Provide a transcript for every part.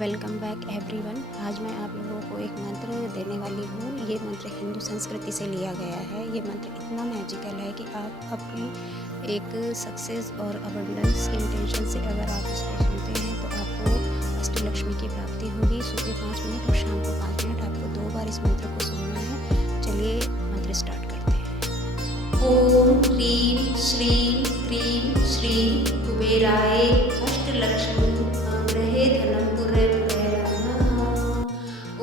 Welcome back everyone. आज मैं आप लोगों को एक मंत्र देने वाली हूँ। ये मंत्र हिंदू संस्कृति से लिया गया है। ये मंत्र इतना मैजिकल है कि आप अपनी एक सक्सेस और अबंडेंस की इंटेंशन से अगर आप इसको सुनते हैं तो आपको अष्टलक्ष्मी की प्राप्ति होगी। सुबह 5 मिनट और शाम को 5 मिनट आपको 2 बार इस मंत्र को सुनना है। चलिए मंत्र स्टार्ट करते हैं। ओम ह्रीं श्रीं क्रीं श्रीं कुबेराय अष्टलक्ष्मी गृहे धनं पुरे पुरे नमः।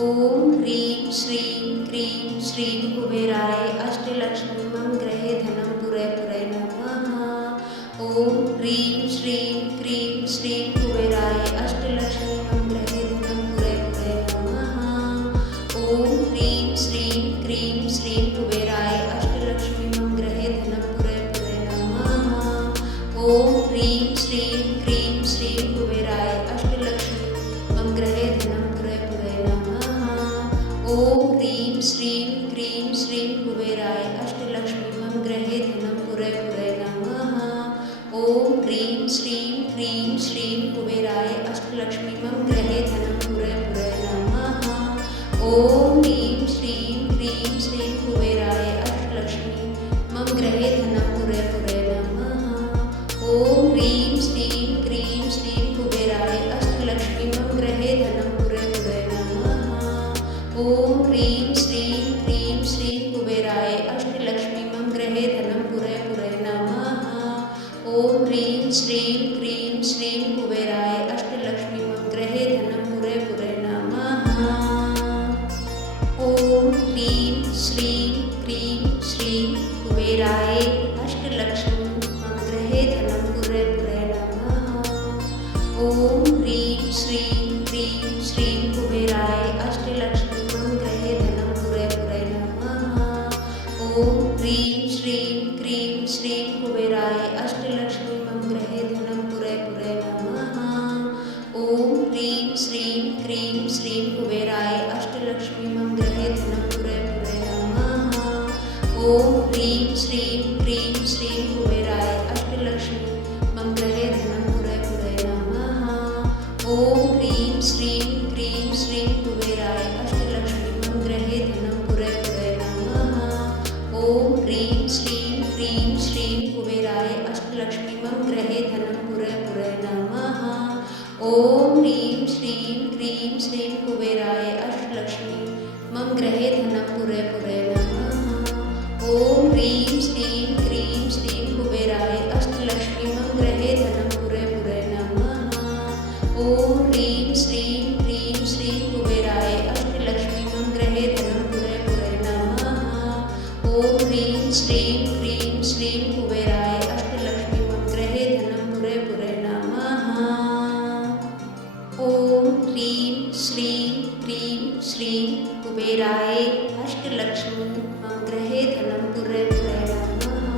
ओम ह्रीं श्रीं क्रीं श्रीं कुबेराय अष्टलक्ष्मी गृहे धनं पुरे पुरे नमः। ओम ह्रीं श्रीं क्रीं श्रीं कुबेराय अष्टलक्ष्मी गृहे धनं पुरे पुरे नमः। ओम ह्रीं श्रीं क्रीं श्रीं कुबेराय अष्टलक्ष्मी गृहे धनं पुरे पुरे नमः। ओम ह्रीं श्रीं क्रीं श्रीं कुबेराय अष्टलक्ष्मी गृहे धनं पुरे पुरे नमः। ओम ह्रीं श्रीं क्रीं श्रीं कुबेराय अष्टलक्ष्मी गृहे धनं पुरे पुरे नमः। ओम ह्रीं श्रीं क्रीं श्रीं कुबेराय अष्टलक्ष्मी गृहे धनं पुरे पुरे नमः। ओम ह्रीं श्रीं क्रीं श्रीं कुबेराय अष्टलक्ष्मी गृहे धनं पुरे पुरे नमः। ओम ह्रीं श्रीं क्रीं श्रीं कुबेराय अष्टलक्ष्मी गृहे धनं पुरे पुरे नमः। ओम ह्रीं श्रीं क्रीं श्रीं कुबेराय अष्टलक्ष्मी गृहे धनं पुरे पुरे नमः। ओम ह्रीं श्रीं क्रीं श्रीं कुबेराय अष्टलक्ष्मी गृहे धनं पुरे पुरे नमः। ओम ह्रीं श्रीं क्रीं श्रीं कुबेराय अष्टलक्ष्मी गृहे धनं पुरे पुरे नमः। ओम ह्रीं श्रीं क्रीं श्रीं कुबेराय अष्टलक्ष्मी गृहे धनं पुरे पुरे नमः। ओम ह्रीं श्रीं क्रीं श्रीं कुबेराय अष्टलक्ष्मी गृहे धनं पुरे पुरे नमः। ओम ह्रीं श्रीं क्रीं श्रीं कुबेराय अष्टलक्ष्मी गृहे धनं पुरे पुरे नमः। ओम ह्रीं श्रीं क्रीं श्रीं कुबेराय अष्टलक्ष्मी गृहे धनं पुरे पुरे नमः। ओम ह्रीं श्रीं क्रीं श्रीं कुबेराय अष्टलक्ष्मी गृहे धनं पुरे पुरे नमः। ओम ह्रीं श्रीं क्रीं श्रीं कुबेराय अष्टलक्ष्मी गृहे धनं पुरे पुरे नमः। ओम ह्रीं श्रीं क्रीं श्रीं कुबेराय अष्टलक्ष्मी गृहे धनं पुरे पुरे नमः। ओम ह्रीं श्रीं क्रीं श्रीं कुबेराय अष्टलक्ष्मी गृहे धनं पुरे पुरे नमः। ओम ह्रीं श्रीं क्रीं श्रीं कुबेराय अष्टलक्ष्मी गृहे धनं पुरे पुरे नमः। ओम ह्रीं श्रीं क्रीं श्रीं कुबेराय अष्टलक्ष्मी गृहे धनं पुरे पुरे नमः। ओम ह्रीं श्रीं क्रीं श्रीं कुबेराय अष्टलक्ष्मी गृहे धनं पुरे पुरे नमः।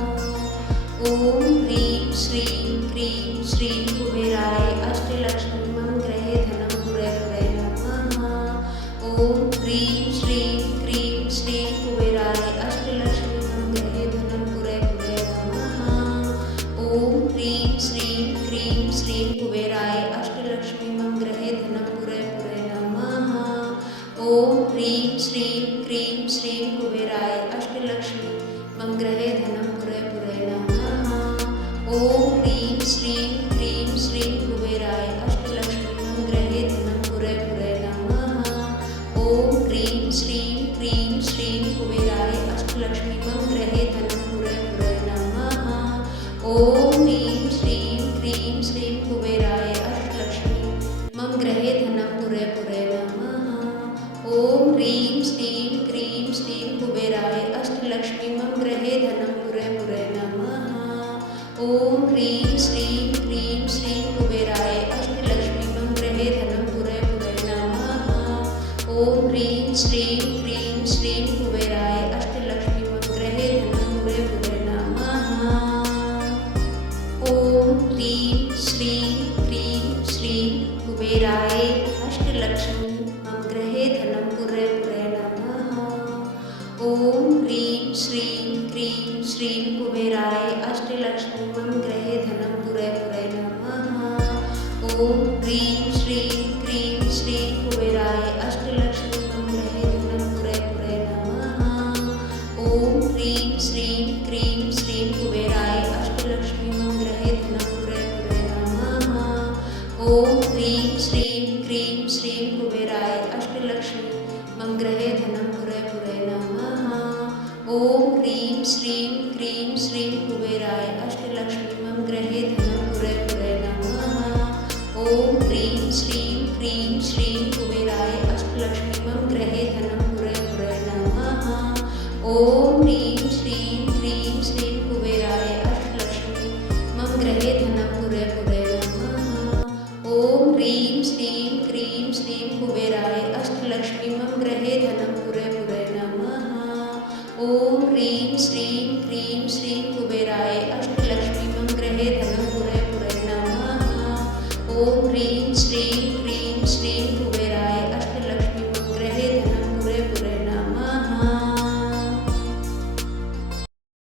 ओम ह्रीं श्रीं क्रीं श्रीं कुबेराय अष्टलक्ष्मी गृहे धनं पुरे पुरे नमः। ओम ह्रीं श्रीं क्रीं श्रीं कुबेराय अष्टलक्ष्मी गृहे धनं पुरे पुरे नमः। ओम ह्रीं श्रीं क्रीं श्रीं कुबेराय अष्टलक्ष्मी गृहे धनं पुरे पुरे नमः। ओम ह्रीं श्रीं क्रीं श्रीं कुबेराय अष्टलक्ष्मी गृहे धनं पुरे पुरे नमः। ओम ह्रीं श्रीं क्रीं श्रीं कुबेराय अष्टलक्ष्मी गृहे धनं पुरे पुरे नमः। ओम ह्रीं श्रीं क्रीं श्रीं कुबेराय अष्टलक्ष्मी गृहे धनं पुरे पुरे नमः। ओम ह्रीं श्रीं क्रीं श्रीं कुबेराय अष्टलक्ष्मी गृहे धनं पुरे पुरे नमः। ओम ह्रीं श्रीं क्रीं श्रीं कुबेराय अष्टलक्ष्मी गृहे धनं पुरे पुरे नमः। ओम ह्रीं श्रीं क्रीं श्रीं कुबेराय अष्टलक्ष्मी गृहे धनं पुरे पुरे नमः। ओम ह्रीं श्रीं क्रीं श्रीं कुबेराय अष्टलक्ष्मी गृहे धनं पुरे पुरे नमः। ओम ह्रीं श्रीं क्रीं श्रीं कुबेराय अष्टलक्ष्मी गृहे धनं पुरे पुरे नमः। ओम ह्रीं श्रीं क्रीं श्रीं कुबेराय अष्टलक्ष्मी गृहे धनं पुरे पुरे नमः। ओम ह्रीं श्रीं क्रीं श्रीं ओम